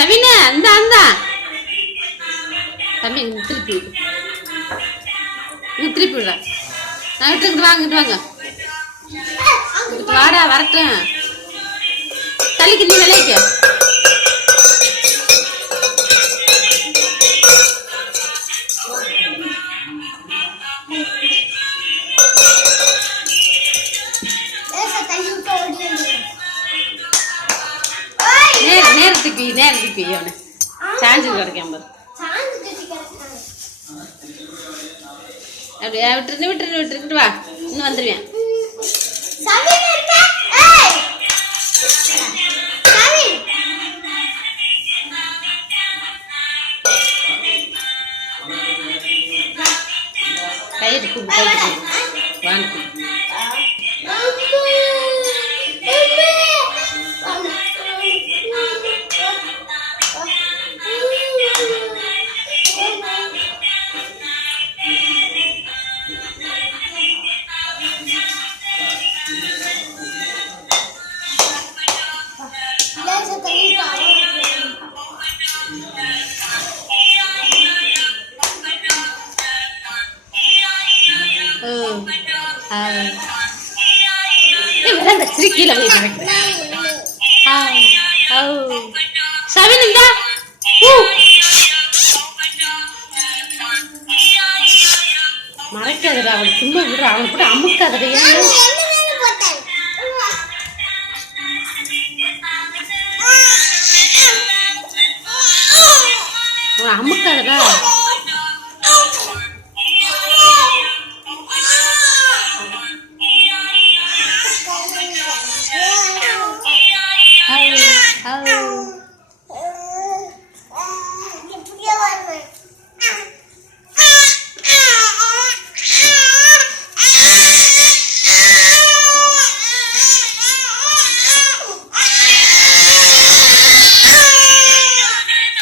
சவினா அந்த அந்த தம்பி திருப்பி திருப்பி விடுற நான் விட்டுக்கிட்டு வாங்கிட்டு வாங்க வாடா வரட்டும் தள்ளிக்கு நீ விளைக்க நேரத்துக்கு அவனை சாஞ்சு கிடைக்காம அப்படியே விட்டுட்டு வா இன்னும் வந்துடுவேன் கயிறு கூப்பிட்டு வாங்க கீழே போய் சவின் இந்தா மறைக்காதடா அவன் சும்மா விடுற அவனை போட்டு அமுக்காதடா அவன் அமுக்காதடா Oh.